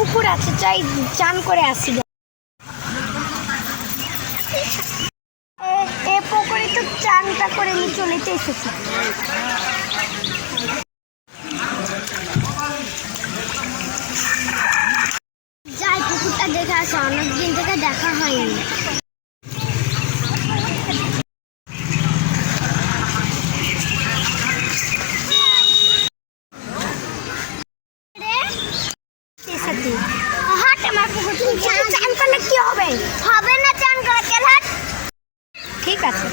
পুকুর আছে, চাই চান করে আসি। এ পুকুরে তো চানটা করে আমি চলেতে এসেছি। যাই পুকুরটা দেখে আসে, অনেকদিন থেকে দেখা হয়নি। চান করলে কি হবে? হবে না চান করে, ঠিক আছে।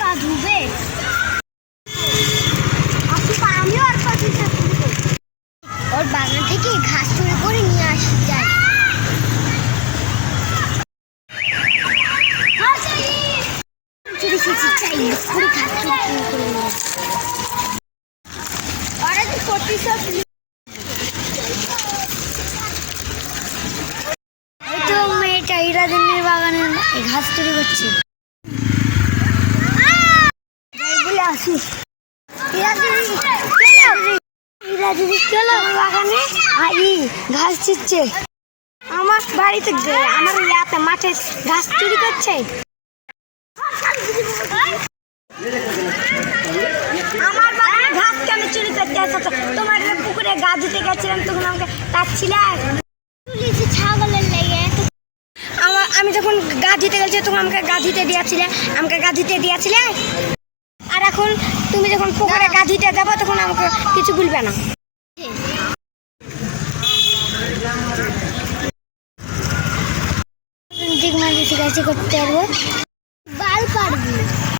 গা ধুবে আমিও আর ওর বাগান থেকে ঘাস চুরি করে নিয়ে আসি যাই। চুরি খেয়েছি, চাই ঘুরে ঘাস চুরি করে নিয়ে আসি। ওরা যে প্রতিশোধ মেয়েটা ইরাদিনের বাগানে ঘাস চুরি করছে বলে আসি। চলো বাগানে ঘাস ছিচ্ছে। আমার বাড়িতে আমার ইয়াতে মাঠে ঘাস চুরি করছে। আমার বাগানে ঘাস কেন চুরি করতে আসছো? তোমার পুকুরে গা ধুতে গেছিলাম, তখন আমাকে তাচ্ছিলে ছাগলের লেগে। আমি যখন গা ধুতে গেছি তখন আমাকে গা ধুতে দিয়েছিলে, আর এখন তুমি যখন পুকুরে গা ধুতে যাবো তখন আমাকে কিছু বলবে না। ঠিক মাঝে শিকাছি করতে পারবো, বাল পারবি।